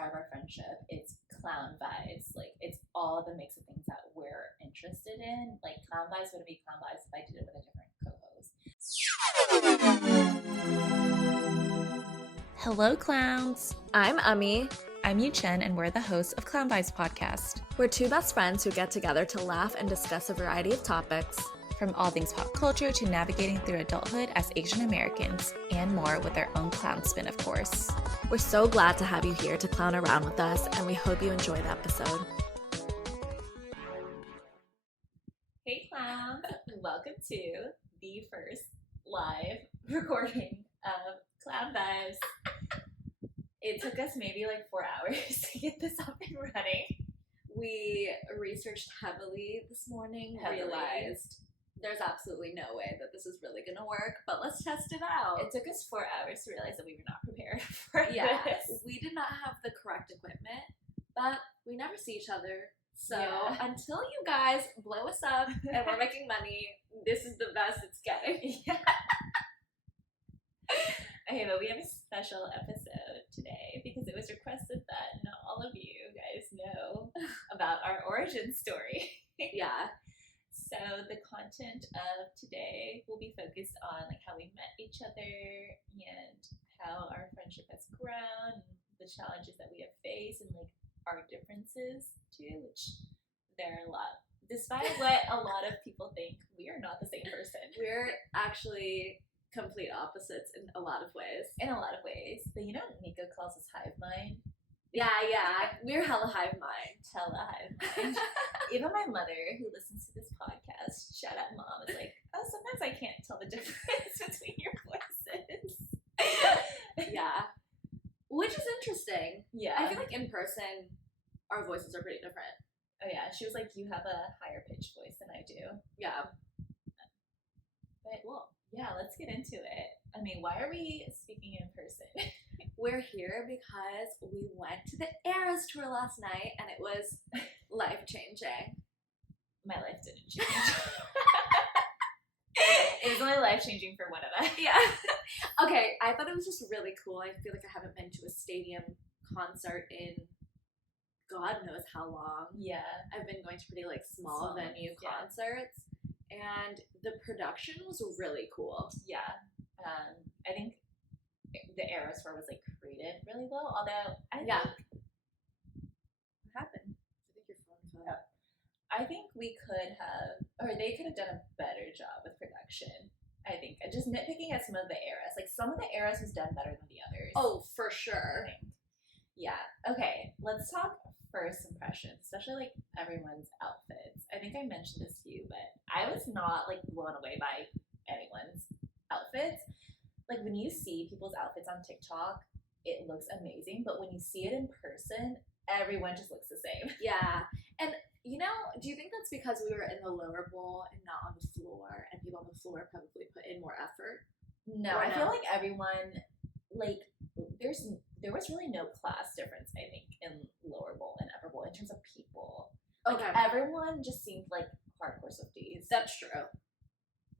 describe our friendship, it's clown vibes. Like, it's all the mix of things that we're interested in. Like, clown vibes wouldn't be clown vibes if I did it with a different co-host. Hello, clowns. I'm Ami. I'm Yu Chen, and we're the hosts of Clown Vibes Podcast. We're two best friends who get together to laugh and discuss a variety of topics. From all things pop culture to navigating through adulthood as Asian Americans, and more with our own clown spin, of course. We're so glad to have you here to clown around with us, and we hope you enjoy the episode. Hey, clowns. Welcome to the first live recording of Clown Vibes. It took us maybe like 4 hours to get this up and running. We researched heavily this morning, realized there's absolutely no way that this is really gonna work, but let's test it out. It took us 4 hours to realize that we were not prepared for this. We did not have the correct equipment, but we never see each other. So until you guys blow us up and we're making money, this is the best it's getting. Yeah. Okay, but we have a special episode today because it was requested that not all of you guys know about our origin story. Yeah. So the content of today will be focused on like how we met each other and how our friendship has grown, the challenges that we have faced, and like our differences too, which there are a lot. Despite what a lot of people think, we are not the same person. We're actually complete opposites in a lot of ways. In a lot of ways. But you know Nico calls us hive mind? Yeah. We're hella hive mind. Hella hive mind. Even my mother, who listens to this podcast, shout out mom, is like, oh, sometimes I can't tell the difference between your voices. Yeah. Which is interesting. Yeah. I feel like in person, our voices are pretty different. Oh yeah, she was like, you have a higher pitched voice than I do. Yeah. But well, yeah, let's get into it. I mean, why are we speaking in person? We're here because we went to the Eras tour last night and it was life-changing. My life didn't change. It was only life-changing for one of us. Yeah. Okay, I thought it was just really cool. I feel like I haven't been to a stadium concert in God knows how long. Yeah. I've been going to pretty like small venue concerts. And the production was really cool. Yeah. I think the Eras tour was like created really well, although I think what happened? I think your phone fell. Oh. I think we could have, or they could have done a better job with production. I think just nitpicking at some of the Eras, like some of the Eras was done better than the others. Oh, for sure. I think. Yeah. Okay. Let's talk first impressions, especially like everyone's outfits. I think I mentioned this to you, but I was not like blown away by anyone's outfits. Like when you see people's outfits on TikTok, it looks amazing, but when you see it in person, everyone just looks the same. Yeah. And you know, do you think that's because we were in the lower bowl and not on the floor, and people on the floor probably put in more effort? No, I feel like everyone, like, there was really no class difference, I think, in lower bowl and upper bowl in terms of people. Like, everyone just seemed like hardcore Swifties. That's true.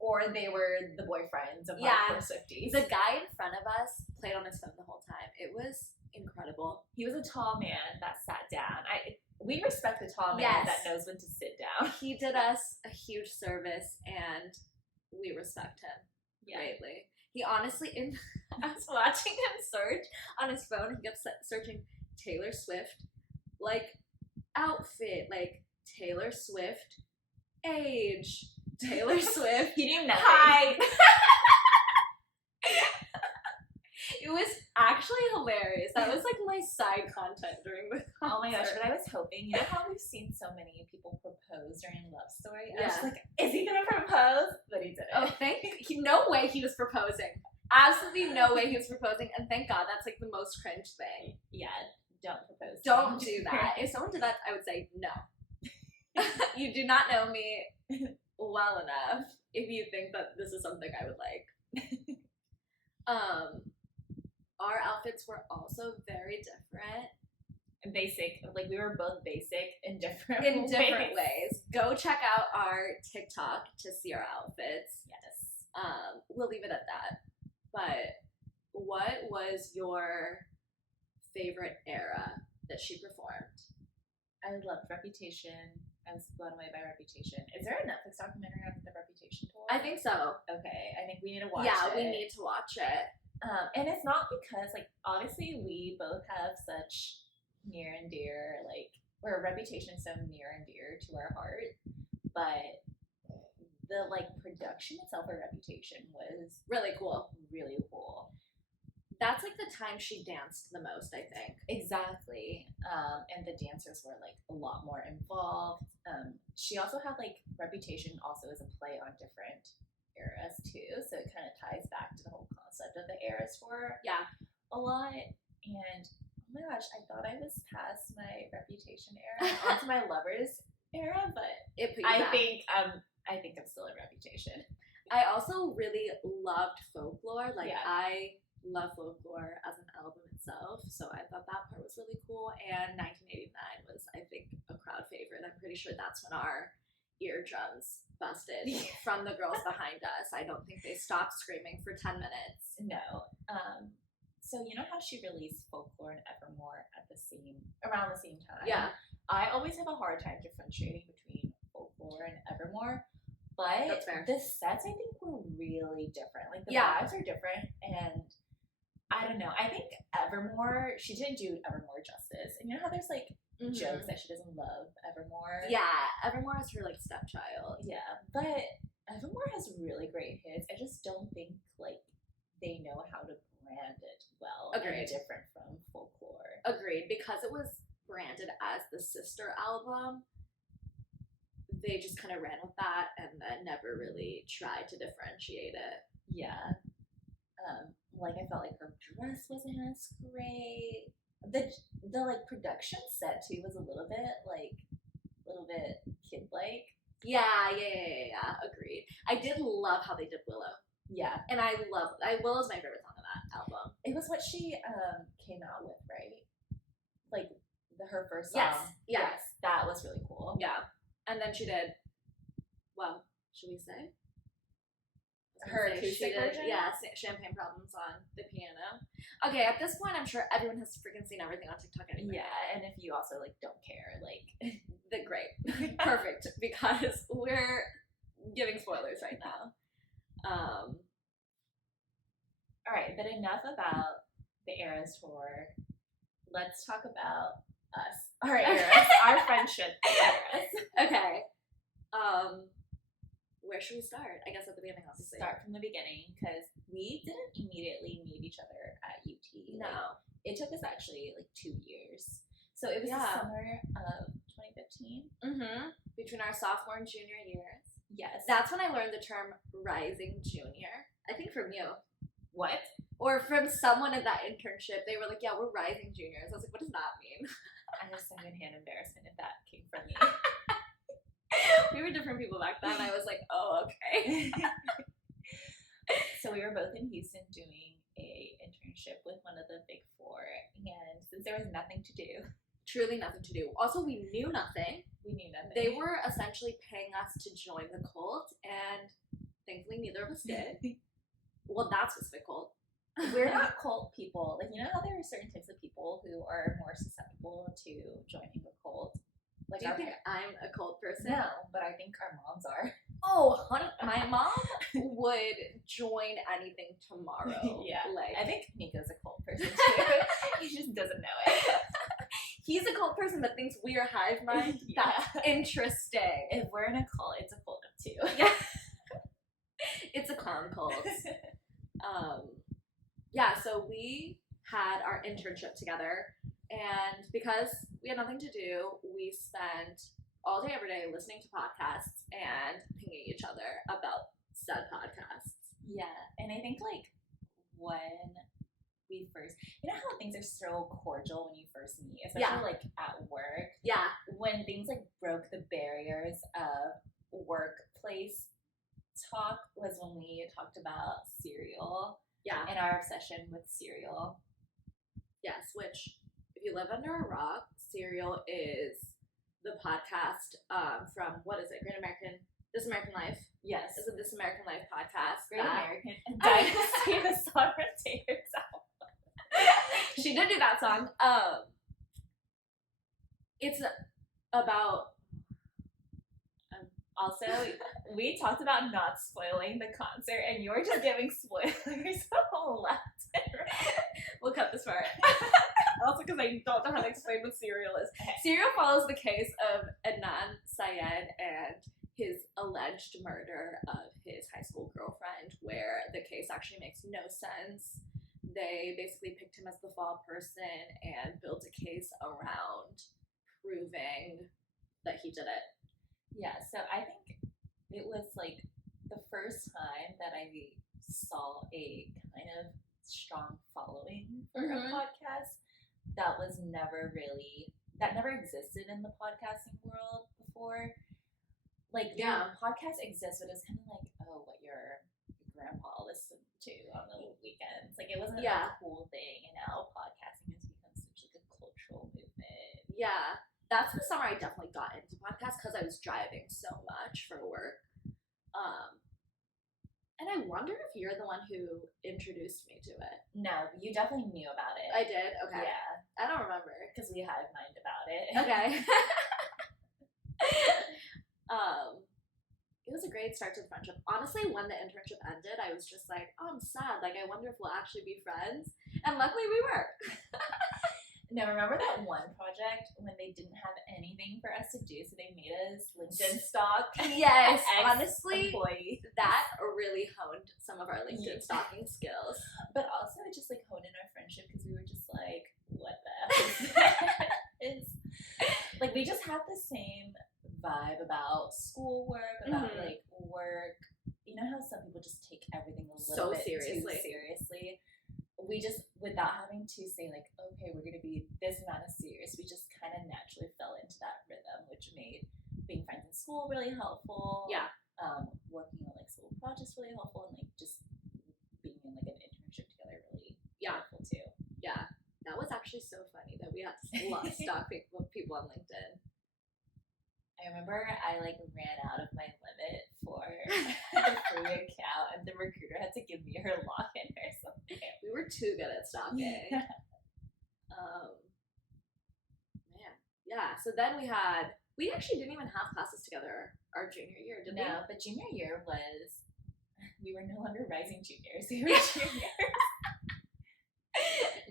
Or they were the boyfriends of hardcore Swifties. The guy in front of us played on his phone the whole time. It was incredible. He was a tall man that sat down. We respect the tall man that knows when to sit down. He did us a huge service, and we respect him greatly. He honestly, I was watching him search on his phone. He kept searching Taylor Swift, like, outfit, like, Taylor Swift, age, Taylor Swift. He knew nothing. Height. It was actually hilarious. That was like my side content during the concert. Oh my gosh, but I was hoping, you know how we've seen so many people propose during Love Story? I was like, is he gonna propose? But he didn't. Oh, no way he was proposing. Absolutely no way he was proposing, and thank God. That's like the most cringe thing. Yeah, don't propose. Don't do that. If someone did that, I would say no. You do not know me well enough if you think that this is something I would like. Our outfits were also very different. And basic. Like, we were both basic in different ways. Go check out our TikTok to see our outfits. Yes. We'll leave it at that. But what was your favorite era that she performed. I loved Reputation. I was blown away by Reputation. Is there a Netflix documentary on the Reputation tour? I think so. Okay, I think we need to watch it. Yeah, we need to watch it. And it's not because, like, obviously we both have such near and dear, like, where Reputation is so near and dear to our heart, but the, like, production itself of Reputation was really cool. Really cool. That's, like, the time she danced the most, I think. Exactly. And the dancers were, like, a lot more involved. She also had, like, Reputation also as a play on different eras, too. So it kind of ties back to the whole concept of the Eras Tour. Yeah. A lot. And, oh my gosh, I thought I was past my Reputation era onto my Lovers era, but it put you back. I think I'm still in Reputation. I also really loved Folklore. Like, yeah. I love Folklore as an album itself, so I thought that part was really cool. And 1989 was, I think, a crowd favorite. I'm pretty sure that's when our eardrums busted from the girls behind us. I don't think they stopped screaming for 10 minutes. No. So you know how she released Folklore and Evermore around the same time? Yeah. I always have a hard time differentiating between Folklore and Evermore, but the sets I think were really different. Like the vibes are different, and I don't know. I think Evermore, she didn't do Evermore justice. And you know how there's like jokes that she doesn't love Evermore? Yeah, Evermore is her like stepchild. Yeah, but Evermore has really great hits. I just don't think like they know how to brand it well. Agreed. And different from Folklore. Agreed. Because it was branded as the sister album, they just kind of ran with that and then never really tried to differentiate it. Yeah. Like I felt like her dress wasn't as great. The like production set too was a little bit kid like. Yeah. Agreed. I did love how they did Willow. Yeah. And Willow's my favorite song on that album. It was what she came out with, right? Like her first song. Yes. That was really cool. Yeah. And then she did, well, should we say? Her acoustic version? Yeah, Champagne Problems on the piano. Okay, at this point, I'm sure everyone has freaking seen everything on TikTok anyway. Yeah, and if you also, like, don't care, like... Great. Perfect, because we're giving spoilers right now. Alright, but enough about the Eras Tour. Let's talk about us. Our Eras. Our friendship Eras. Okay. Where should we start? I guess at the beginning, obviously. Start from the beginning, because we didn't immediately meet each other at UT. No. Like, it took us actually, 2 years. So it was the summer of 2015. Mm-hmm. Between our sophomore and junior years. Yes. That's when I learned the term rising junior. I think from you. What? Or from someone at that internship. They were like, yeah, we're rising juniors. I was like, what does that mean? I have secondhand embarrassment if that came from me. We were different people back then. I was like, oh, okay. So we were both in Houston doing a internship with one of the big four, and since there was nothing to do, truly nothing to do. Also, we knew nothing. They were essentially paying us to join the cult, and thankfully neither of us did. Well, that specific cult. We're not cult people. Like, you know how there are certain types of people who are more susceptible to joining a cult? Like, do you think I'm a cult person? No, but I think our moms are. Oh, my mom would join anything tomorrow. Yeah, like I think Nico's a cult person too. He just doesn't know it. He's a cult person that thinks we are hive mind. Yeah. That's interesting. If we're in a cult, it's a cult of two. Yeah. It's a clown cult. Yeah, so we had our internship together, and because we had nothing to do, we spent all day, every day listening to podcasts and pinging each other about said podcasts. Yeah, and I think, when we first, you know how things are so cordial when you first meet, especially, at work? Yeah. When things, broke the barriers of workplace talk was when we talked about cereal. Yeah. And our obsession with cereal. Yes, which, if you live under a rock, Serial is the podcast from, what is it, This American Life? Yes. It's a This American Life podcast. Great American. Dynasty of the Summer Taters album. She did do that song. It's about. Also, we talked about not spoiling the concert, and you were just giving spoilers left and right. We'll cut this part. Also, because I don't know how to explain what Serial is. Serial follows the case of Adnan Syed and his alleged murder of his high school girlfriend, where the case actually makes no sense. They basically picked him as the fall person and built a case around proving that he did it. Yeah, so I think it was like the first time that I saw a kind of strong following for a podcast that never existed in the podcasting world before. Like, podcasts exist, but it's kind of like, oh, what your grandpa listened to on the weekends. Like, it wasn't a cool thing, and now podcasting has become such like a cultural movement. Yeah. That's the summer I definitely got into podcasts because I was driving so much for work. And I wonder if you're the one who introduced me to it. No, you definitely knew about it. I did? Okay. Yeah. I don't remember. Because we had mind about it. Okay. It was a great start to the friendship. Honestly, when the internship ended, I was just like, oh, I'm sad. Like, I wonder if we'll actually be friends. And luckily we were. No, remember that one project when they didn't have anything for us to do, so they made us LinkedIn stock? Yes, honestly, employee. That really honed some of our LinkedIn stalking skills. But also, it just like honed in our friendship because we were just like, what the is like we just had the same vibe about schoolwork, about like work. You know how some people just take everything a little bit too seriously. We just, without having to say like, okay, we're going to be this amount of serious, we just kind of naturally fell into that rhythm, which made being friends in school really helpful. Yeah. Working on like school projects really helpful, and like just being in like an internship together really helpful too. Yeah. That was actually so funny that we had to stalk people on LinkedIn. I remember I like ran out of my limit for the free account, and the recruiter had to give me her login or something. We were too good at stalking. Yeah. Man. Yeah. So then we actually didn't even have classes together our junior year, did we? No, but junior year we were no longer rising juniors. We were juniors.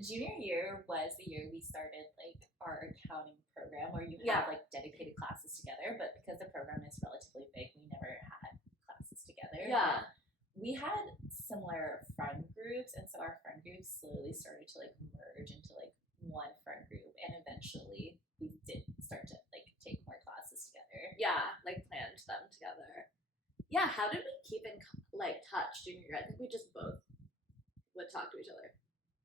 Junior year was the year we started like our accounting program where you have like dedicated classes together, but because the program is relatively big, we never had classes together. Yeah. We had similar friend groups, and so our friend groups slowly started to like merge into like one friend group, and eventually we did start to like take more classes together. Yeah, like planned them together. Yeah, how did we keep in like touch junior year? I think we just both would talk to each other.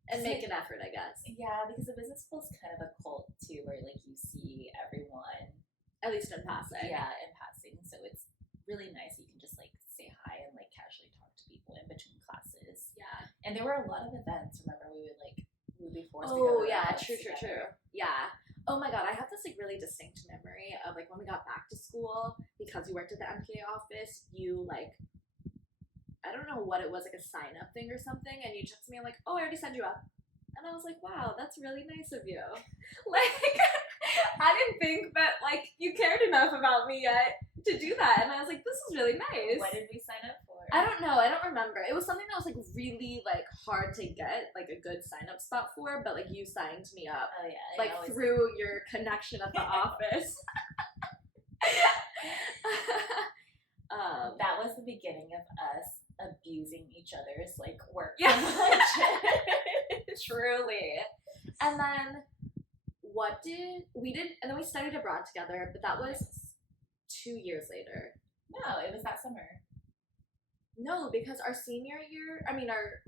And make an effort, I guess. Yeah, because the business school is kind of a cult too, where like you see everyone, at least in passing. Yeah, in passing. So it's really nice. You can just like say hi and like casually talk to people in between classes. Yeah, and there were a lot of events. Remember, we would be forced to Oh go to yeah, true. Yeah. Oh my god, I have this like really distinct memory of like when we got back to school, because you worked at the MPA office. You like, I don't know what it was, like a sign up thing or something, and you texted me, I'm like, oh, I already signed you up. And I was like, wow, that's really nice of you. Like, I didn't think that, like, you cared enough about me yet to do that. And I was like, this is really nice. What did we sign up for? I don't know. I don't remember. It was something that was, like, really, like, hard to get, like, a good sign-up spot for, but, like, you signed me up. Oh, yeah. Like, through your connection at the office. That was the beginning of us abusing each other's like work. Yeah. Truly. And then and then we studied abroad together, but that was 2 years later. No, it was that summer. No, because our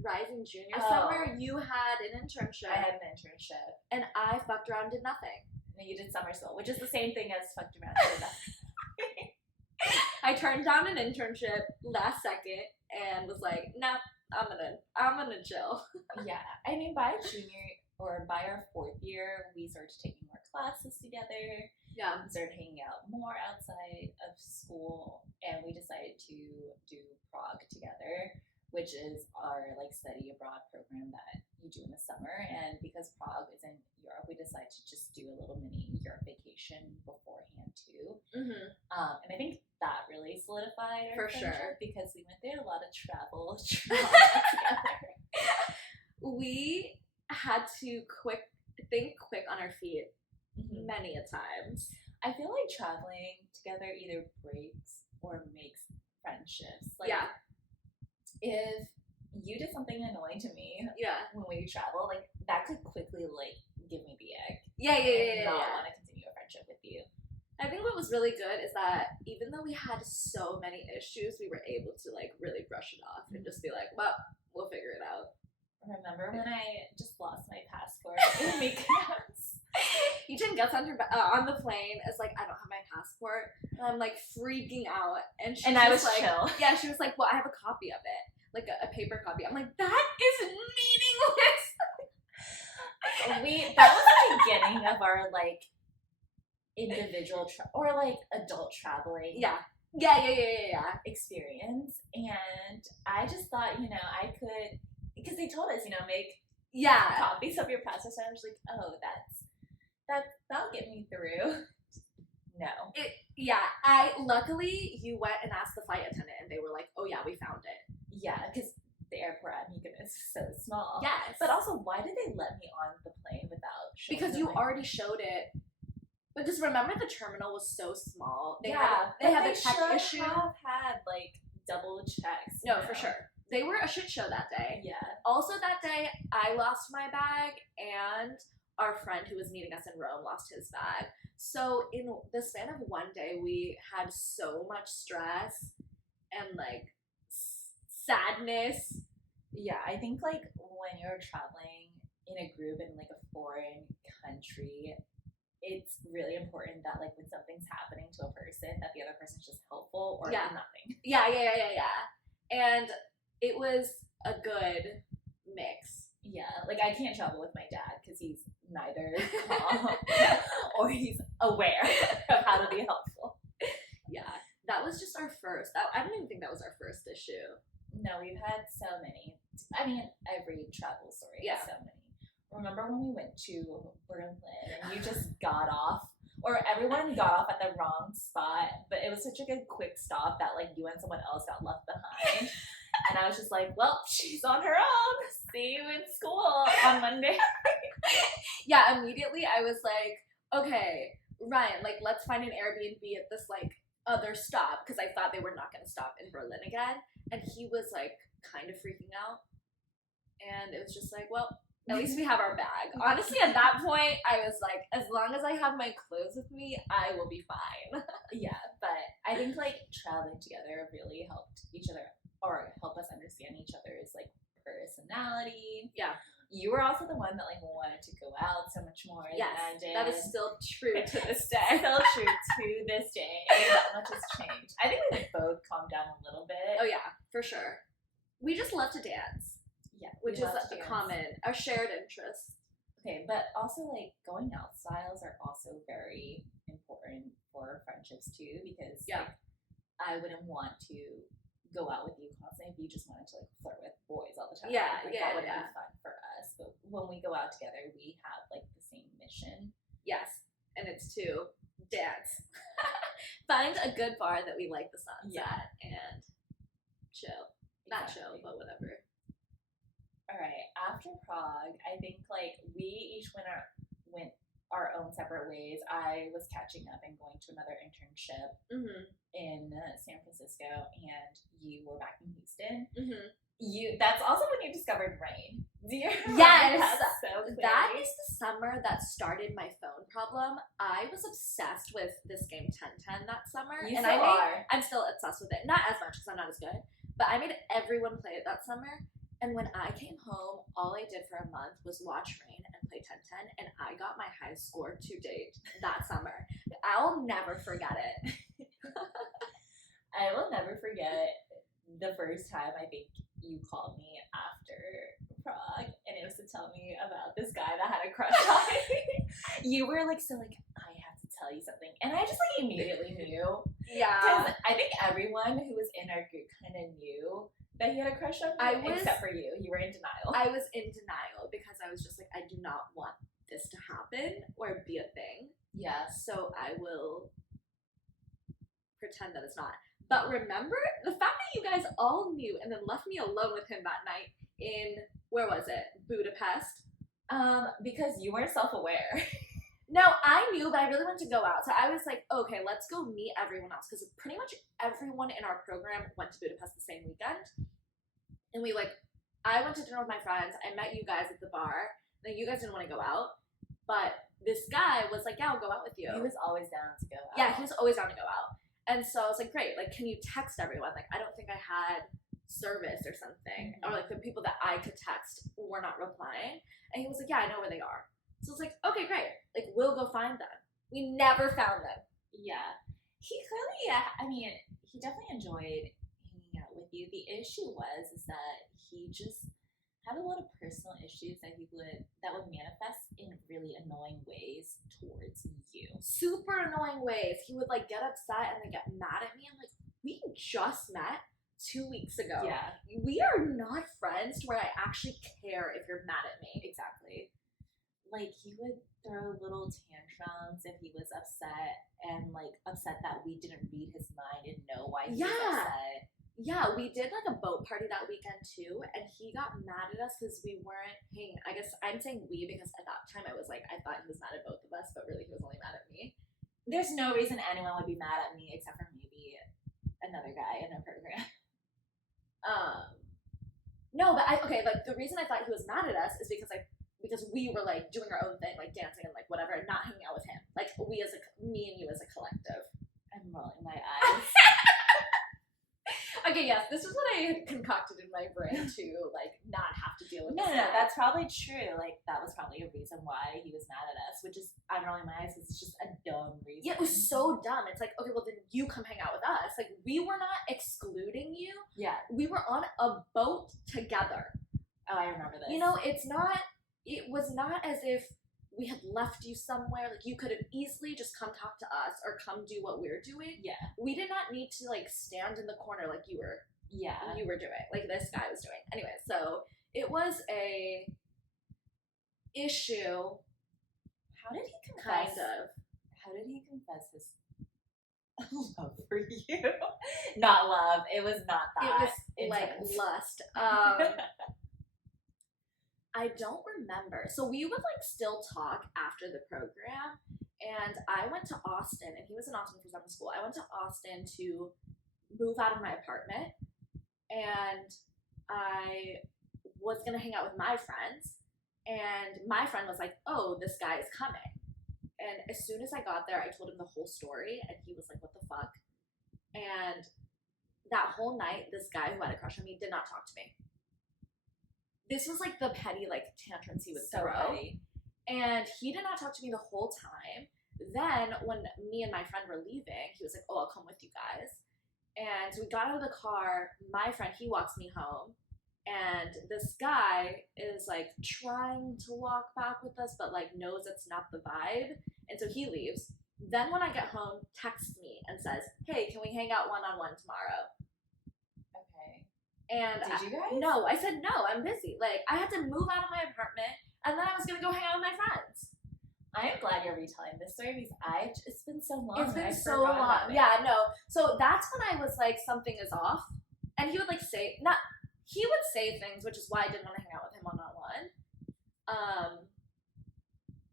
rising junior summer, you had an internship. I had an internship. And I fucked around, did nothing. And you did summer school, which is the same thing as fucked around, did nothing. I turned down an internship last second and was like, nah, I'm gonna chill. Yeah. I mean, by our 4th year, we started taking more classes together. Yeah. We started hanging out more outside of school, and we decided to do Prague together, which is our like study abroad program that you do in the summer. And because Prague is in Europe, we decided to just do a little mini Europe vacation information beforehand too. Mm-hmm. And I think that really solidified our For sure. friendship because we went through a lot of trauma together. We had to think quick on our feet many a times. I feel like traveling together either breaks or makes friendships. Like, yeah. If you did something annoying to me, when we travel, like that could quickly like give me the ick. Yeah. Not want to continue a friendship with you. I think what was really good is that even though we had so many issues, we were able to like really brush it off and just be like, well, we'll figure it out. Remember when I just lost my passport in Mykonos? You didn't get on the plane. It's like, I don't have my passport, and I'm like freaking out. And I was like, chill. Yeah, she was like, well, I have a copy of it, like a paper copy. I'm like, that is meaningless. That was the beginning of our like individual or like adult traveling. Yeah. Experience, and I just thought, I could, because they told us, make copies of your passport. So I was like, oh, that'll get me through. No. Luckily you went and asked the flight attendant, and they were like, oh yeah, we found it. Yeah, because the airport at Mykonos is so small. Yes. But also, why did they let me on the plane without showing Because you already showed it. Because remember, the terminal was so small. They had the tech issue. Have had like double checks. No, for sure. They were a shit show that day. Yeah. Also that day, I lost my bag, and our friend who was meeting us in Rome lost his bag. So in the span of one day, we had so much stress and like sadness. Yeah, I think like when you're traveling in a group in like a foreign country, it's really important that like when something's happening to a person, that the other person's just helpful or nothing. Yeah. And it was a good mix. Yeah, like I can't travel with my dad because he's neither calm or he's aware of how to be helpful. Yeah, that was just our first. I don't even think that was our first issue. No, we've had so many. I mean, every travel story has so many. Remember when we went to Berlin and you just got off? Or everyone got off at the wrong spot, but it was such a good quick stop that like you and someone else got left behind. And I was just like, well, she's on her own. See you in school on Monday. Yeah, immediately I was like, okay, Ryan, like let's find an Airbnb at this like other stop, because I thought they were not going to stop in Berlin again. And he was like kind of freaking out. And it was just like, well, at least we have our bag. Honestly, at that point, I was like, as long as I have my clothes with me, I will be fine. Yeah, but I think like traveling together really helped each other or help us understand each other's like personality. Yeah. You were also the one that like wanted to go out so much more than I did. That is still true to this day. Still true to this day. That much has changed. I think we both calmed down a little bit. Oh yeah, for sure. We just love to dance. Yeah, which is a shared interest. Okay, but also like going out styles are also very important for friendships too, because like, I wouldn't want to go out with you constantly if you just wanted to like flirt with boys all the time. That wouldn't be fun for us. But when we go out together, we have like the same mission. Yes, and it's to dance. Find a good bar that we like the sunset and chill. Not chill, but whatever. Alright, after Prague, I think like we each went our own separate ways. I was catching up and going to another internship in San Francisco, and you were back in Houston. That's also when you discovered rain. Do you remember? Yes, that is the summer that started my phone problem. I was obsessed with this game 1010 that summer. I'm still obsessed with it. Not as much because I'm not as good, but I made everyone play it that summer. And when I came home, all I did for a month was watch rain and play 1010, and I got my highest score to date that summer. I'll never forget it. I will never forget the first time I think you called me after Prague, and it was to tell me about this guy that had a crush on me. You were like, so like, I have to tell you something. And I just like immediately knew. Yeah. Because I think everyone who was in our group kind of knew that he had a crush on me, except for you. You were in denial. I was in denial because I was just like, I do not want this to happen or be a thing. Yeah. So I will pretend that it's not. But remember, the fact that you guys all knew and then left me alone with him that night in, where was it? Budapest? Because you weren't self-aware. No, I knew, but I really wanted to go out. So I was like, okay, let's go meet everyone else. Because pretty much everyone in our program went to Budapest the same weekend. And I went to dinner with my friends. I met you guys at the bar. Then you guys didn't want to go out. But this guy was like, yeah, I'll go out with you. He was always down to go out. Yeah, he was always down to go out. And so I was like, great, like, can you text everyone? Like, I don't think I had service or something. Or like the people that I could text were not replying. And he was like, yeah, I know where they are. So I was like, okay, great. Like, we'll go find them. We never found them. Yeah. He clearly, he definitely enjoyed hanging out with you. The issue is that he just had a lot of personal issues that would manifest in really annoying ways towards you. Super annoying ways. He would like get upset and then get mad at me. I'm like, we just met 2 weeks ago. Yeah. We are not friends to where I actually care if you're mad at me. Exactly. Like, he would throw little tantrums if he was upset and like upset that we didn't read his mind and know why he was upset. Yeah, we did like a boat party that weekend too, and he got mad at us because we weren't paying. I guess I'm saying we because at that time I was like, I thought he was mad at both of us, but really he was only mad at me. There's no reason anyone would be mad at me except for maybe another guy in a program. No, but like the reason I thought he was mad at us is because we were like doing our own thing, like dancing and like whatever, and not hanging out with him. Like me and you as a collective. I'm rolling my eyes. Okay, yes, this is what I had concocted in my brain to like not have to deal with. No, that's probably true. Like, that was probably a reason why he was mad at us, which is, I'm rolling my eyes because it's just a dumb reason. Yeah, it was so dumb. It's like, okay, well then you come hang out with us. Like, we were not excluding you. Yeah. We were on a boat together. Oh, I remember this. You know, it was not as if we had left you somewhere. Like, you could have easily just come talk to us or come do what we're doing. Yeah. We did not need to like stand in the corner like you were doing, like this guy was doing. Anyway, so it was a issue. How did he confess? Kind of. How did he confess his love for you? Not love. It was not that. It was intense. like lust. I don't remember. So we would like still talk after the program, and I went to Austin, and he was in Austin for summer school. I went to Austin to move out of my apartment, and I was gonna hang out with my friends, and my friend was like, oh, this guy is coming. And as soon as I got there, I told him the whole story, and he was like, what the fuck? And that whole night, this guy who had a crush on me did not talk to me. This was like the petty like tantrums he would throw. Petty. And he did not talk to me the whole time. Then when me and my friend were leaving, he was like, oh, I'll come with you guys. And so we got out of the car. My friend, he walks me home. And this guy is like trying to walk back with us, but like knows it's not the vibe. And so he leaves. Then when I get home, texts me and says, hey, can we hang out one-on-one tomorrow? And did you guys? No, I said no, I'm busy. Like, I had to move out of my apartment, and then I was gonna go hang out with my friends. I am glad you're retelling this story because it's been so long. It's been so long. Yeah, no. So that's when I was like, something is off. And he would like say things, which is why I didn't want to hang out with him one-on-one.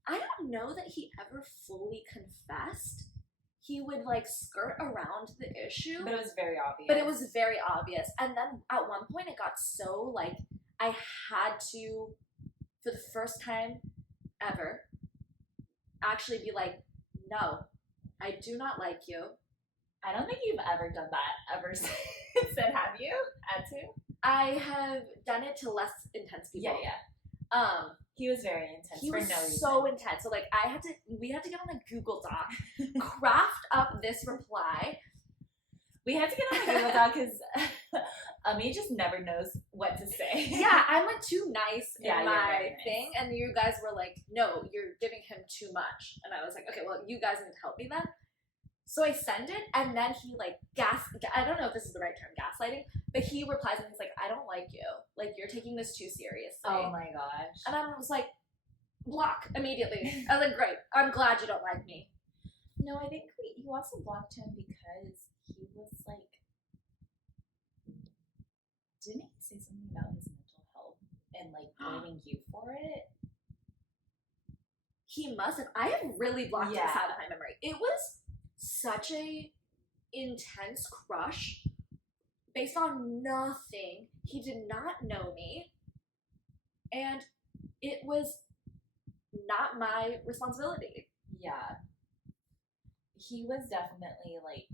I don't know that he ever fully confessed. He would like skirt around the issue. But it was very obvious. And then at one point it got so like I had to, for the first time ever, actually be like, no, I do not like you. I don't think you've ever done that ever since. Have you? Had to? I have done it to less intense people. Yeah. He was very intense. He for was no reason. so intense. So like we had to get on a Google Doc, craft up this reply. We had to get on a Google Doc because Ami just never knows what to say. Yeah, I'm like too nice in my nice. thing, and you guys were like, no, you're giving him too much. And I was like, okay, well, you guys need to help me then. So I send it, and then he like I don't know if this is the right term, gaslighting, but he replies and he's like, I don't like you. Like, you're taking this too seriously. Oh my gosh. And I was like, block immediately. I was like, great, I'm glad you don't like me. No, I think you also blocked him because he was like, didn't he say something about his mental health and like blaming you for it? He must have. I have really blocked Yeah. this out of my memory. It was such a intense crush based on nothing. He did not know me, and it was not my responsibility. Yeah. He was definitely like,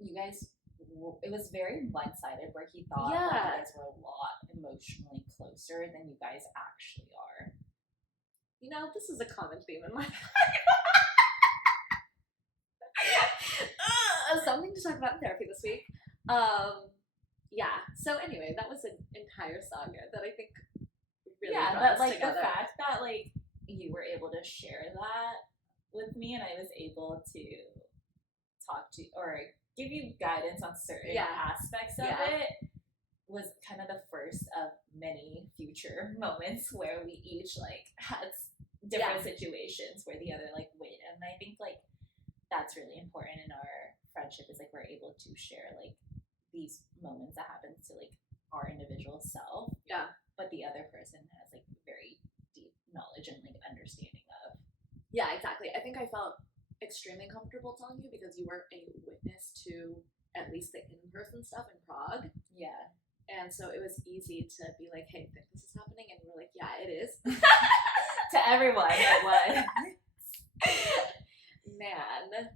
you guys, it was very one-sided where he thought like, you guys were a lot emotionally closer than you guys actually are. You know, this is a common theme in my life. Something to talk about in therapy this week. Yeah. So anyway, that was an entire saga that I think really brought us but like together. the fact that like you were able to share that with me and I was able to talk to or give you guidance on certain aspects of it was kind of the first of many future moments where we each like had different situations where the other like win, and I think like that's really important in our friendship is like we're able to share like these moments that happen to like our individual self, but the other person has like very deep knowledge and like understanding of. Yeah, exactly. I think I felt extremely comfortable telling you because you were a witness to at least the in-person stuff in Prague. Yeah. And so it was easy to be like, hey, this is happening, and we're like, yeah, it is. To everyone, it was. Man.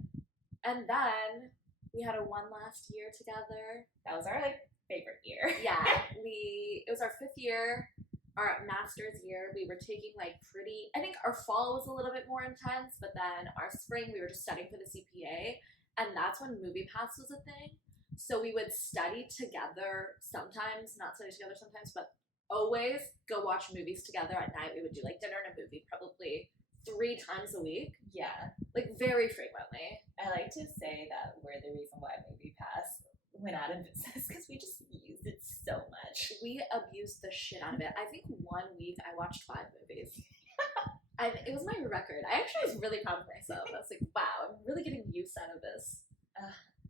And then we had one last year together. That was our like favorite year. Yeah. It was our 5th year, our master's year. We were taking like I think our fall was a little bit more intense, but then our spring we were just studying for the CPA, and that's when MoviePass was a thing. So we would study together sometimes, not study together sometimes, but always go watch movies together at night. We would do like dinner and a movie probably 3 times a week. Yeah. Like very frequently. I like to say that we're the reason why MoviePass went out of business because we just used it so much. We abused the shit out of it. I think 1 week I watched 5 movies. It was my record. I actually was really proud of myself. I was like, wow, I'm really getting use out of this.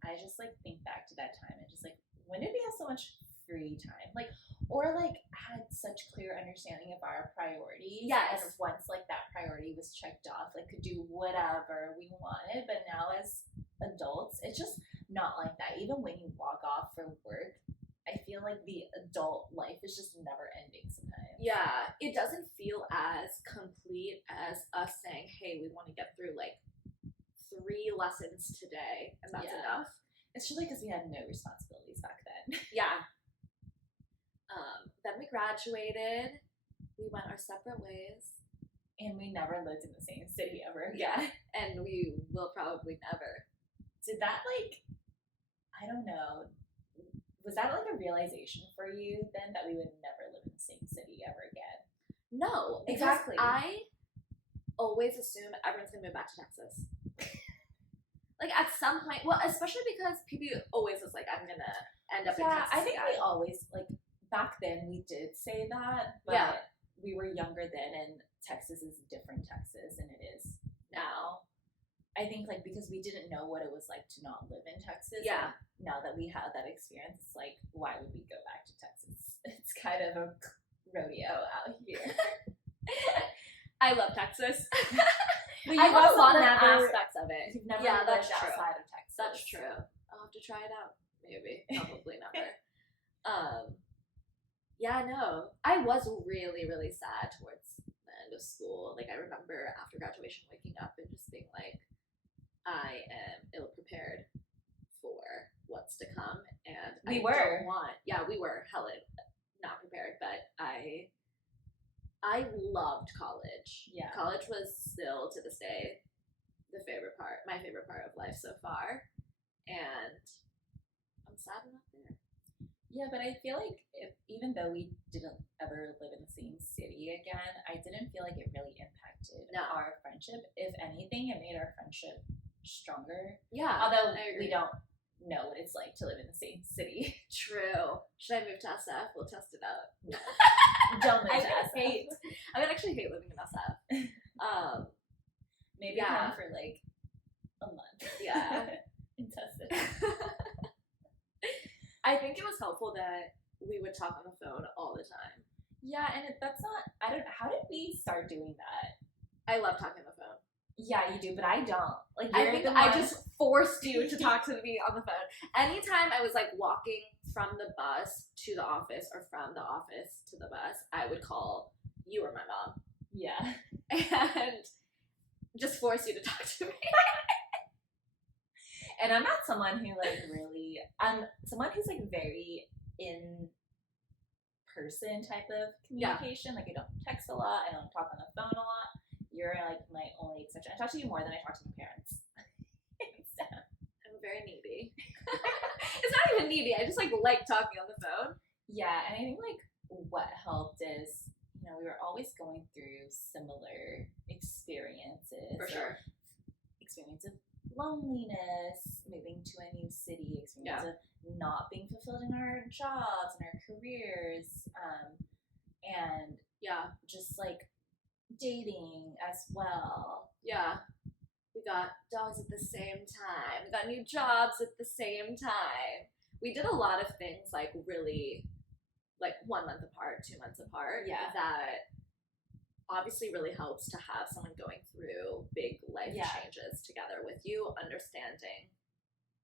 I just like think back to that time and just like, when did we have so much free time? Like, or like had such clear understanding of our priorities. Yes. And once like that priority was checked off, like could do whatever we wanted. But now as adults, it's just not like that. Even when you log off for work, I feel like the adult life is just never ending sometimes. Yeah, it doesn't feel as complete as us saying, hey, we want to get through like 3 lessons today, and that's enough. It's really because we had no responsibilities back then. Yeah. Then we graduated. We went our separate ways. And we never lived in the same city ever again. Yeah. And we will probably never. Did that like, I don't know, was that like a realization for you then that we would never live in the same city ever again? No, Exactly. I always assume everyone's gonna move back to Texas. Like at some point, well, especially because PB always was like, I'm gonna end up in Texas. I think we always, like, back then we did say that, but we were younger then, and Texas is different Texas than it is now. I think, like, because we didn't know what it was like to not live in Texas. Yeah. Now that we had that experience, it's like, why would we go back to Texas? It's kind of a rodeo out here. I love Texas. But I love a lot of never, aspects of it. You've never Yeah, lived that's true. outside of Texas. That's true. I'll have to try it out. Maybe. Probably never. Yeah, no. I was really, really sad towards the end of school. Like, I remember after graduation waking up and just being like, I am ill-prepared for what's to come. And we were hella not prepared, but I loved college. Yeah. College was still, to this day, my favorite part of life so far. And I'm sad I'm not there. Yeah, but I feel like even though we didn't ever live in the same city again, I didn't feel like it really impacted our friendship. If anything, it made our friendship stronger. Yeah. Although we don't know what it's like to live in the same city. True. Should I move to SF? We'll test it out. No. Don't move to SF. I would actually hate living in SF. Maybe come for like Yeah. Intestine. I think it was helpful that we would talk on the phone all the time. Yeah, and that's not, I don't, how did we start doing that? I love talking on the phone. Yeah, you do, but I don't. Like, I think I just forced you to talk to me on the phone. Anytime I was like walking from the bus to the office or from the office to the bus, I would call you or my mom. Yeah. And just force you to talk to me. And I'm not someone who like really, I'm someone who's like very in person type of communication. Like I don't text a lot, I don't talk on the phone a lot. You're like my only exception. I talk to you more than I talk to my parents. I'm very needy. It's not even needy, I just like talking on the phone. Yeah, and I think like what helped is, you know, we were always going through similar experiences. For sure. Experience of loneliness, moving to a new city, experience of not being fulfilled in our jobs and our careers, and just like dating as well. Yeah. We got dogs at the same time. We got new jobs at the same time. We did a lot of things like really like 1 month apart, 2 months apart. Yeah. That obviously really helps to have someone going through big life changes together with you, understanding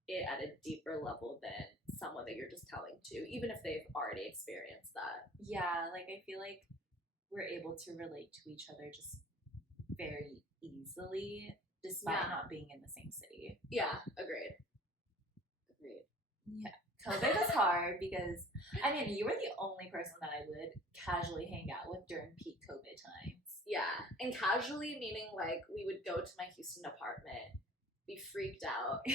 it at a deeper level than someone that you're just telling to, even if they've already experienced that. Yeah, like I feel like we're able to relate to each other just very easily, despite not being in the same city. Yeah, agreed. Yeah. COVID was hard because, I mean, you were the only person that I would casually hang out with during peak COVID times. Yeah, and casually meaning like we would go to my Houston apartment, be freaked out,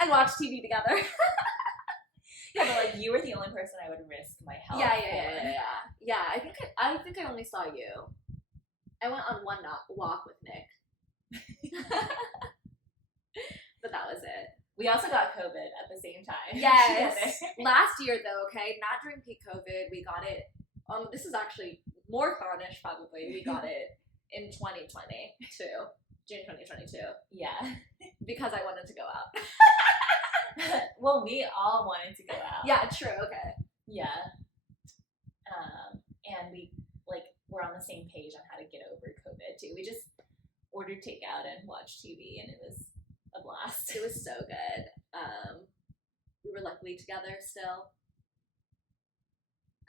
and watch TV together. Yeah, but like you were the only person I would risk my health. Yeah. I think I only saw you. I went on one walk with Nick, but that was it. We also got COVID at the same time. Yes. Last year though, okay, not during peak COVID. We got it. This is actually more Cornish probably. We got it in 2022, June 2022. Yeah. Because I wanted to go out. Well, we all wanted to go out. Yeah, true. Okay. Yeah. And we like were on the same page on how to get over COVID too. We just ordered takeout and watched TV, and it was a blast. It was so good. We were luckily together still.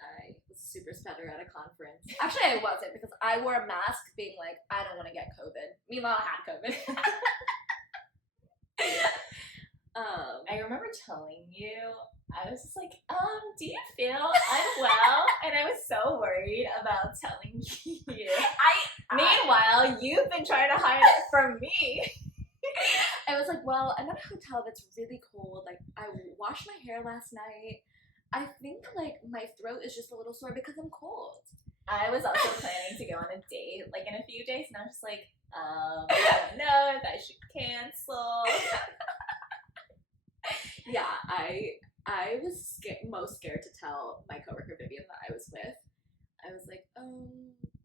I was a super spreader at a conference. Actually, I wasn't because I wore a mask being like, I don't want to get COVID. Meanwhile, I had COVID. I remember telling you, I was just like, do you feel unwell? And I was so worried about telling you. Meanwhile, you've been trying to hide it from me. I was like, well, I'm at a hotel that's really cold. Like, I washed my hair last night. I think, like, my throat is just a little sore because I'm cold. I was also planning to go on a date, like, in a few days, and I was just like, I don't know if I should cancel. Yeah, I was most scared to tell my coworker Vivian that I was with. I was like, I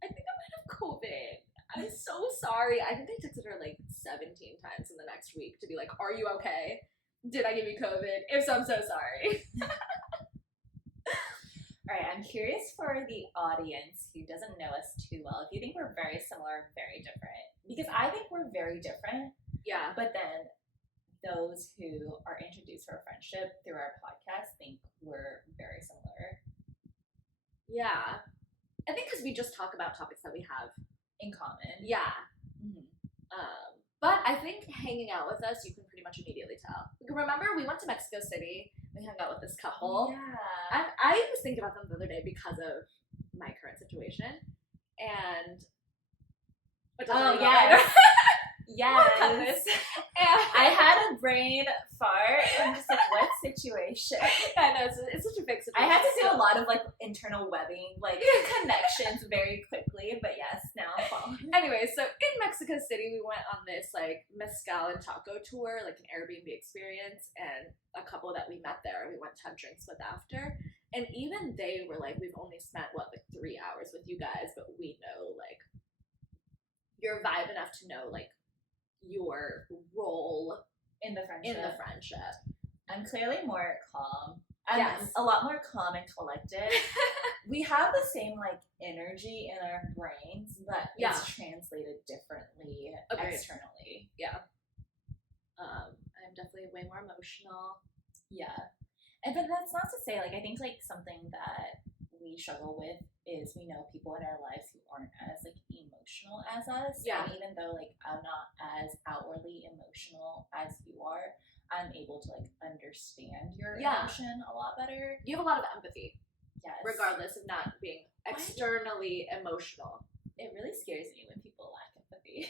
think I might have COVID. I'm so sorry. I think I texted her like 17 times in the next week to be like, are you okay? Did I give you COVID? If so, I'm so sorry. All right, I'm curious for the audience who doesn't know us too well, if you think we're very similar, very different. Because I think we're very different. Yeah. But then those who are introduced to our friendship through our podcast think we're very similar. Yeah. I think because we just talk about topics that we have in common. Yeah. Mm-hmm. But I think hanging out with us, you can pretty much immediately tell. Remember, we went to Mexico City. We hung out with this couple. Yeah. I was thinking about them the other day because of my current situation. And yes. Yes. I had a brain fart. I'm just like, what situation? I know, it's such a big situation. I had to do a lot of like internal webbing, like connections very quickly, but yes, now I'm following. Anyway, so in Mexico City, we went on this like mezcal and taco tour, like an Airbnb experience, and a couple that we met there, we went to have drinks with after. And even they were like, we've only spent, like 3 hours with you guys, but we know, like, you're vibe enough to know, like, your role in the friendship. I'm clearly more calm. I'm Yes. a lot more calm and collected. We have the same like energy in our brains, but it's translated differently externally. Yeah. I'm definitely way more emotional. Yeah. And but that's not to say, like, I think like something that we struggle with is we know people in our lives who aren't as like emotional as us. Yeah. And even though like I'm not as outwardly emotional as you are, I'm able to like understand your emotion a lot better. You have a lot of empathy. Yes. Regardless of not being externally emotional. It really scares me when people lack empathy.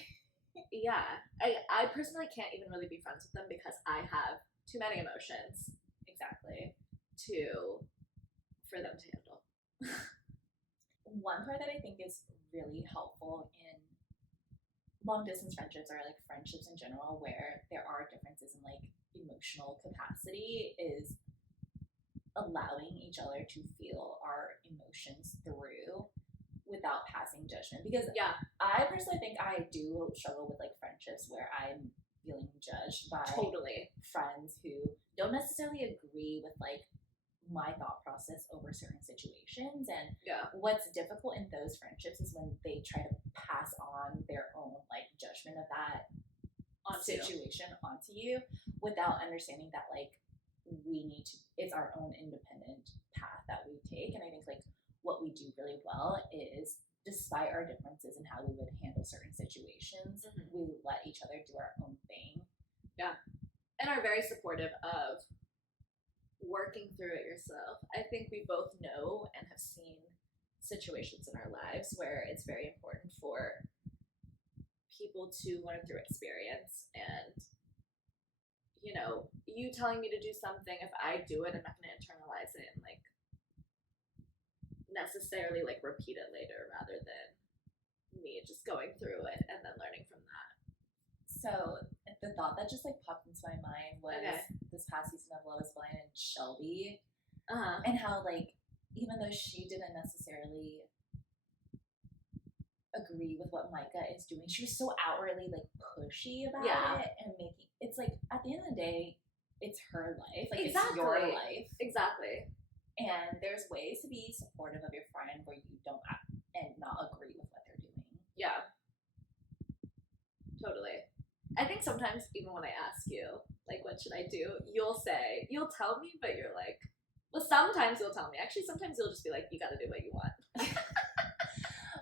Yeah. I personally can't even really be friends with them because I have too many emotions. Exactly. For them to handle. One part that I think is really helpful in long distance friendships or like friendships in general where there are differences in like emotional capacity is allowing each other to feel our emotions through without passing judgment. Because I personally think I do struggle with like friendships where I'm feeling judged by friends who don't necessarily agree with like my thought process over certain situations. And what's difficult in those friendships is when they try to pass on their own like judgment of that situation onto you without understanding that like it's our own independent path that we take. And I think like what we do really well is, despite our differences in how we would handle certain situations, we let each other do our own thing. Yeah. And are very supportive of working through it yourself. I think we both know and have seen situations in our lives where it's very important for people to learn through experience. And you know, you telling me to do something, if I do it, I'm not going to internalize it and like necessarily like repeat it later, rather than me just going through it and then learning from that. So the thought that just like popped into my mind was this past season of Love is Blind and Shelby, and how like even though she didn't necessarily agree with what Micah is doing, she was so outwardly like pushy about it and making it's like at the end of the day it's her life, like it's your life. Exactly. And there's ways to be supportive of your friend where you don't and not agree with what they're doing. Yeah, totally. I think sometimes even when I ask you like what should I do, you'll tell me, but you're like, well, sometimes you'll tell me. Actually, sometimes you'll just be like, you gotta do what you want.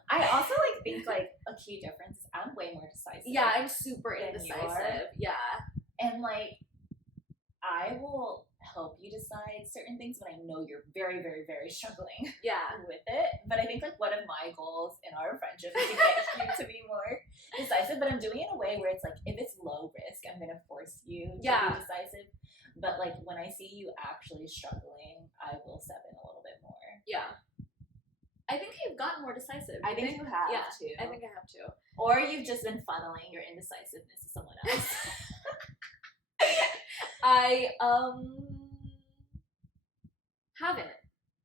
I also like think like a key difference is I'm way more decisive. Yeah, I'm super indecisive. Yeah. And like I will help you decide certain things when I know you're very, very, very struggling with it. But I think like one of my goals in our friendship is to get you to be more decisive, but I'm doing it in a way where it's like if it's low risk, I'm gonna force you to be decisive. But like when I see you actually struggling, I will step in a little bit more. Yeah. I think you've gotten more decisive. I think you have too. I think I have too. Or you've just been funneling your indecisiveness to someone else. I haven't.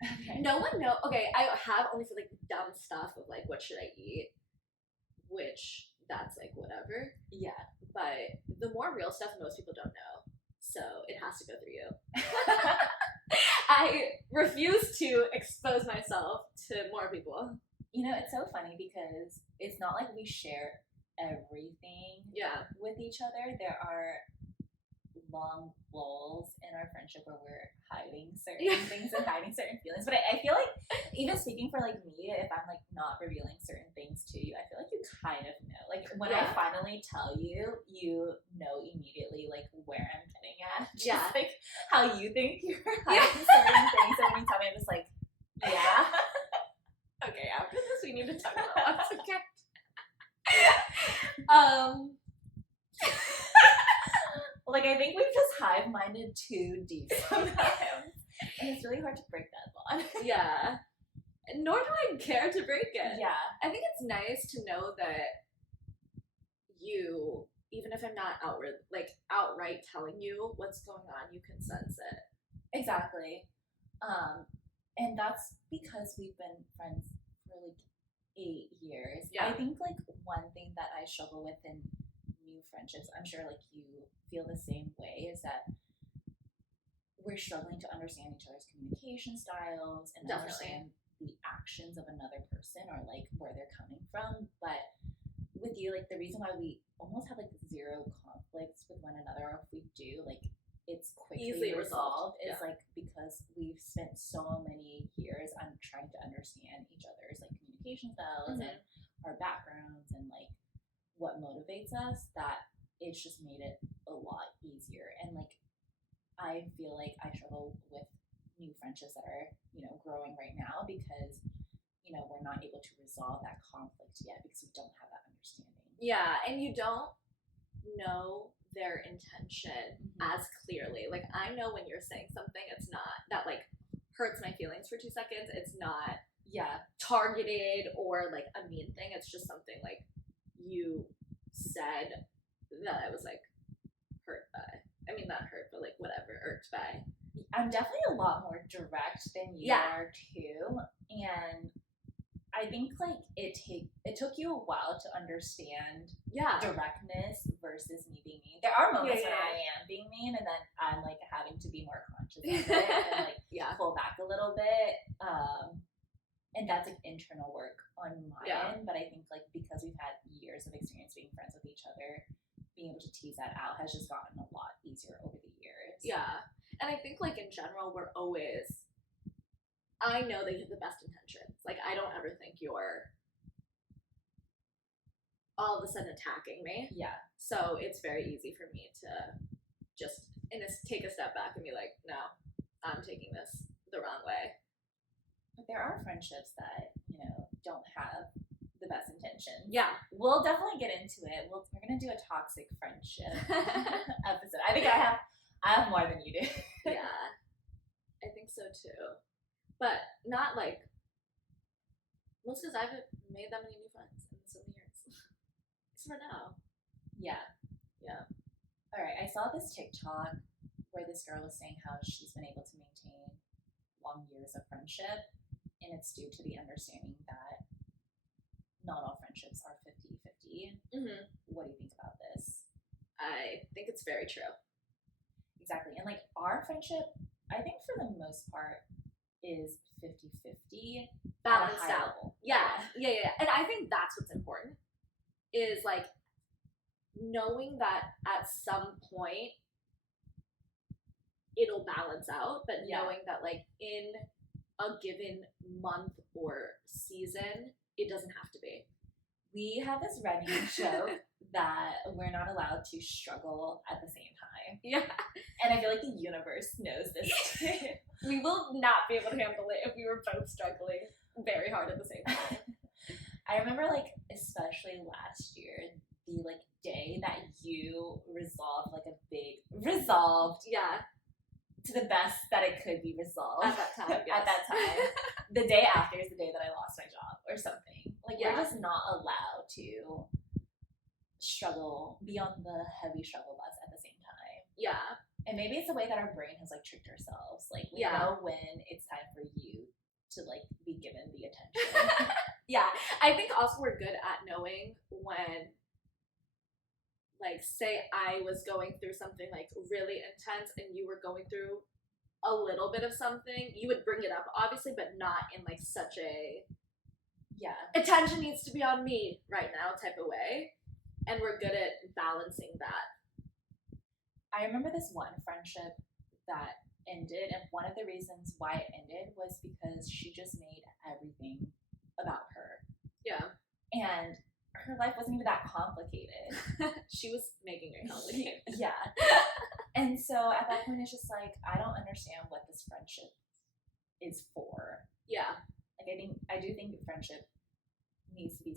Okay. No one knows. Okay, I have only for like dumb stuff of like what should I eat, which that's like whatever. Yeah. But the more real stuff most people don't know, so it has to go through you. I refuse to expose myself to more people. You know, it's so funny because it's not like we share everything with each other. There are long lulls in our friendship where we're hiding certain things and hiding certain feelings. But I feel like, even speaking for like me, if I'm like not revealing certain things to you, I feel like you kind of know. Like when I finally tell you, you know immediately like where I'm getting at. Just like how you think you're hiding certain things, and when you tell me, I'm just like, okay, after this we need to talk about what's okay. Like, I think we've just hive-minded too deep sometimes. And it's really hard to break that bond. Yeah. Nor do I care to break it. Yeah. I think it's nice to know that you, even if I'm not outright telling you what's going on, you can sense it. Exactly. And that's because we've been friends for like 8 years. Yeah. I think like one thing that I struggle with in new friendships, I'm sure like you feel the same way, is that we're struggling to understand each other's communication styles and understand the actions of another person or like where they're coming from. But with you, like the reason why we almost have like zero conflicts with one another, or if we do, like it's quickly Easily resolved, is yeah. like because we've spent so many years on trying to understand each other's like communication styles and our backgrounds and like what motivates us, that it's just made it a lot easier. And like I feel like I struggle with new friendships that are, you know, growing right now because, you know, we're not able to resolve that conflict yet because we don't have that understanding. Yeah, and you don't know their intention as clearly. Like, I know when you're saying something, it's not that like hurts my feelings for 2 seconds. It's not targeted or like a mean thing. It's just something like you said that I was like hurt by. I mean, not hurt, but like whatever, irked by. I'm definitely a lot more direct than you are too, and I think like it took you a while to understand directness versus me being mean. There are moments when I am being mean, and then I'm like having to be more conscious of it and like pull back a little bit. And that's like internal work on my end, but I think like because we've had years of experience being friends with each other, being able to tease that out has just gotten a lot easier over the years. Yeah. And I think like in general, I know that you have the best intentions. Like I don't ever think you're all of a sudden attacking me. Yeah. So it's very easy for me to just take a step back and be like, no, I'm taking this the wrong way. But there are friendships that, you know, don't have the best intentions. Yeah. We'll definitely get into it. We're going to do a toxic friendship episode. I think I have more than you do. Yeah. I think so too. But not like, most because I haven't made that many new friends in so many years. Except for now. Yeah. Yeah. All right. I saw this TikTok where this girl was saying how she's been able to maintain long years of friendship, and it's due to the understanding that not all friendships are 50-50. What do you think about this? I think it's very true. Exactly. And like our friendship, I think for the most part, is 50-50. Balanced out. Yeah. And I think that's what's important, is like knowing that at some point it'll balance out, but knowing that like in a given month or season, it doesn't have to be. We have this running joke that we're not allowed to struggle at the same time. Yeah. And I feel like the universe knows this too. We will not be able to handle it if we were both struggling very hard at the same time. I remember like, especially last year, the like day that you resolved to the best that it could be resolved at that time. Yes. At that time, the day after is the day that I lost my job or something. Like we're just not allowed to struggle, be on the heavy struggle bus at the same time. Yeah. And maybe it's the way that our brain has like tricked ourselves. Like we know when it's time for you to like be given the attention. Yeah. I think also we're good at knowing when, like, say I was going through something like really intense and you were going through a little bit of something, you would bring it up obviously, but not in like such a attention needs to be on me right now type of way. And we're good at balancing that. I remember this one friendship that ended, and one of the reasons why it ended was because she just made everything about her. Yeah. And her life wasn't even that complicated. She was making it complicated. Yeah. And so at that point, it's just like, I don't understand what this friendship is for. Yeah. Like, I do think that friendship needs to be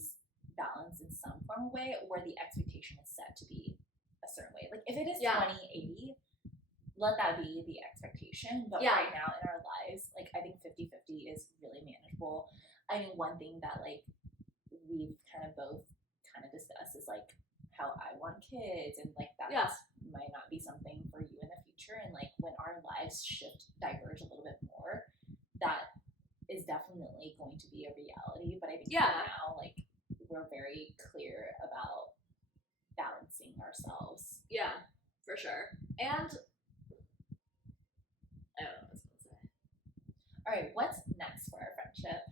balanced in some form of way where the expectation is set to be a certain way. Like, if it is 20-80, let that be the expectation. But right now in our lives, like, I think 50-50 is really manageable. I mean, one thing that, like, we've kind of both kind of discussed is, like, how I want kids, and, like, that might not be something for you in the future. And, like, when our lives diverge a little bit more, that is definitely going to be a reality. But I think right now, like, we're very clear about balancing ourselves. Yeah, for sure. And I don't know what I was gonna say. All right, what's next for our friendship?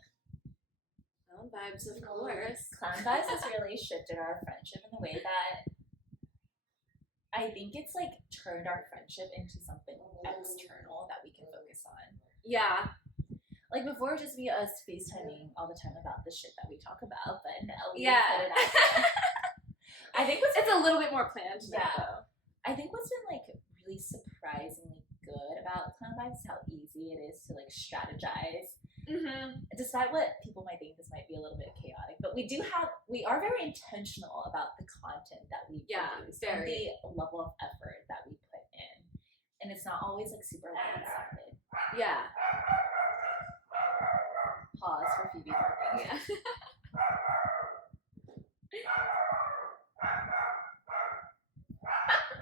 Clown vibes, of course. Clown vibes has really shifted our friendship in the way that I think it's like turned our friendship into something external that we can focus on. Yeah. Like before, it'd just be us FaceTiming all the time about the shit that we talk about, but now we Yeah. put it out there. I think it's a little bit more planned now, though. I think what's been like really surprisingly good about Clown Vibes is how easy it is to like strategize. Mm-hmm. Despite what people might think this might be a little bit chaotic, but we are very intentional about the content that we produce and the level of effort that we put in. And it's not always like super one-sided. Yeah. Pause for Phoebe barking. Yeah.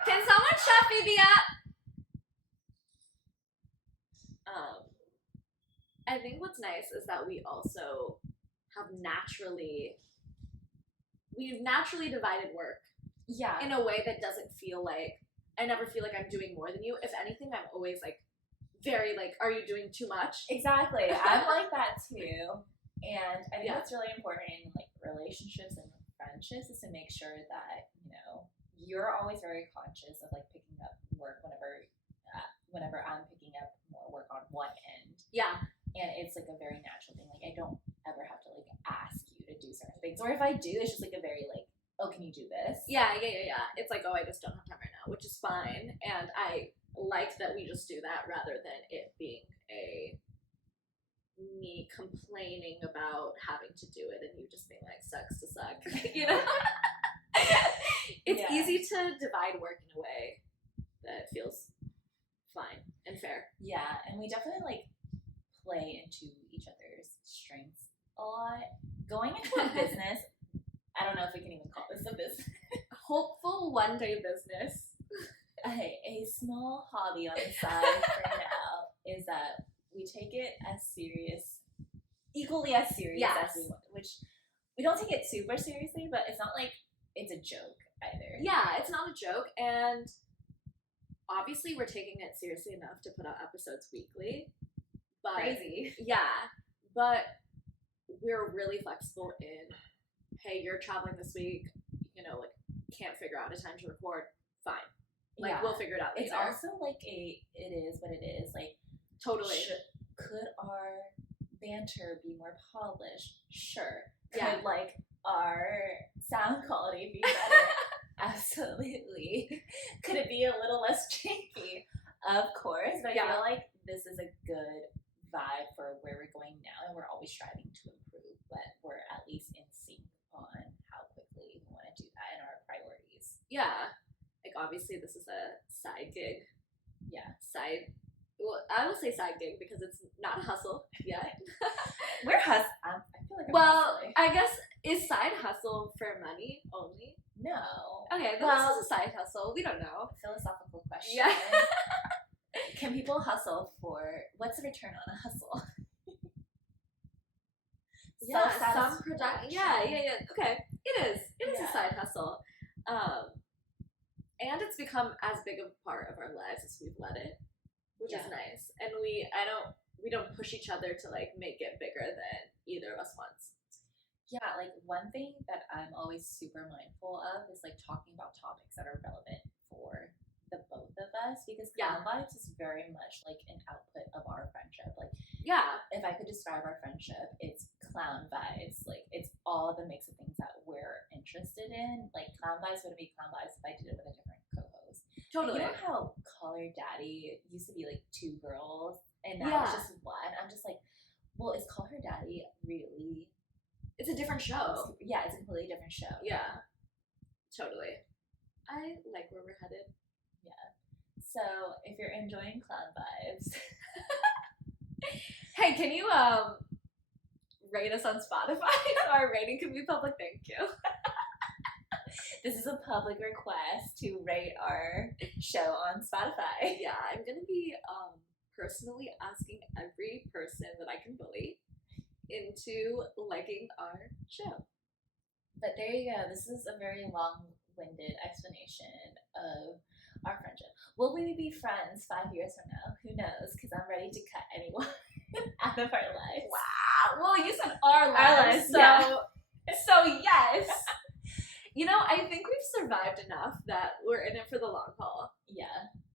Can someone shut Phoebe up? I think what's nice is that we've naturally divided work. Yeah. In a way that doesn't feel like, I never feel like I'm doing more than you. If anything, I'm always like, very like, are you doing too much? Exactly. I'm like that too. And I think what's really important in like relationships and friendships is to make sure that, you know, you're always very conscious of like picking up work whenever I'm picking up more work on one end. Yeah. And it's like a very natural thing. Like I don't ever have to like ask you to do certain things. Or if I do, it's just like a very like, oh, can you do this? Yeah. It's like, oh, I just don't have time right now, which is fine. And I like that we just do that rather than it being me complaining about having to do it and you just being like, sucks to suck. You know? It's easy to divide work in a way that feels fine and fair. Yeah, and we definitely like play into each other's strengths a lot. Going into a business, I don't know if we can even call this a business. Hopeful one day business. A small hobby on the side for now is that we take it equally as serious as we want, which we don't take it super seriously, but it's not like it's a joke either. Yeah, it's not a joke, and obviously we're taking it seriously enough to put out episodes weekly. But crazy. Yeah, but we're really flexible in, hey, you're traveling this week, you know, like can't figure out a time to record, fine. Like we'll figure it out later. It's also like it is what it is. Like totally. Could our banter be more polished? Sure. Yeah. Could like our sound quality be better? Absolutely. Could it be a little less janky? Of course. But I feel like this is a good vibe for where we're going now, and we're always striving to improve, but we're at least in sync on how quickly we want to do that and our priorities. Yeah. Like obviously this is a side gig. Yeah. Well, I will say side gig because it's not a hustle yet. We're hustling. I feel like hustling. I guess, is side hustle for money only? No. Okay, this is a side hustle. We don't know. Philosophical question. Yeah. Can people hustle for, what's the return on a hustle? Yeah, some production. Yeah. Okay, it is a side hustle. And it's become as big a part of our lives as we've let it, which is nice. And we don't push each other to like make it bigger than either of us wants. Yeah, like one thing that I'm always super mindful of is like talking about topics that are relevant for the both of us, because Clown Vibes is very much like an output of our friendship. Like, if I could describe our friendship, it's Clown Vibes. Like, it's all the mix of things that we're interested in. Like, Clown Vibes wouldn't be Clown Vibes if I did it with a different co-host. Totally. Like, you know how Call Her Daddy used to be like two girls and now it's just one? I'm just like, well, is Call Her Daddy really? It's a different show. Yeah, it's a completely different show. Yeah, totally. I like where we're headed. Yeah. So if you're enjoying Clown Vibes, hey, can you rate us on Spotify? Our rating can be public. Thank you. This is a public request to rate our show on Spotify. Yeah, I'm gonna be personally asking every person that I can bully into liking our show. But there you go. This is a very long long-winded explanation of our friendship. Will we be friends 5 years from now? Who knows? Because I'm ready to cut anyone out of our lives. Wow. Well, you said our lives, lives, yeah. so yes. You know, I think we've survived enough that we're in it for the long haul. Yeah.